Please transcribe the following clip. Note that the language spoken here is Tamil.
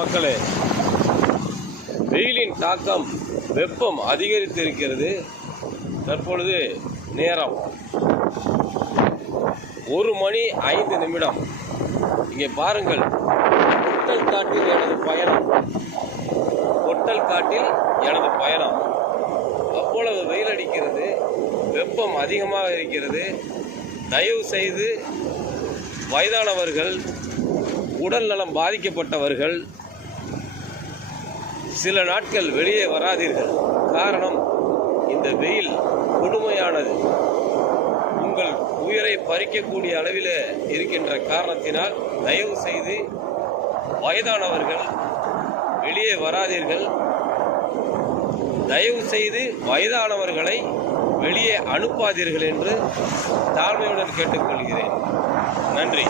மக்களே, வெயிலின் தாக்கம் வெப்பம் அதிகரித்திருக்கிறது. தற்பொழுது நேரம் 1:05. இங்கே பாருங்கள், பொட்டல் காட்டில் எனது பயணம். பொட்டல் காட்டில் எனது பயணம். அவ்வளவு வெயில் அடிக்கிறது, வெப்பம் அதிகமாக இருக்கிறது. தயவு செய்து வயதானவர்கள், உடல் நலம் பாதிக்கப்பட்டவர்கள் சில நாட்கள் வெளியே வராதீர்கள். காரணம், இந்த வெயில் கொடுமையானது. உங்கள் உயிரை பறிக்கக்கூடிய அளவில் இருக்கின்ற காரணத்தினால் தயவு செய்து வயதானவர்கள் வெளியே வராதீர்கள். தயவு செய்து வயதானவர்களை வெளியே அனுப்பாதீர்கள் என்று தாழ்மையுடன் கேட்டுக்கொள்கிறேன். நன்றி.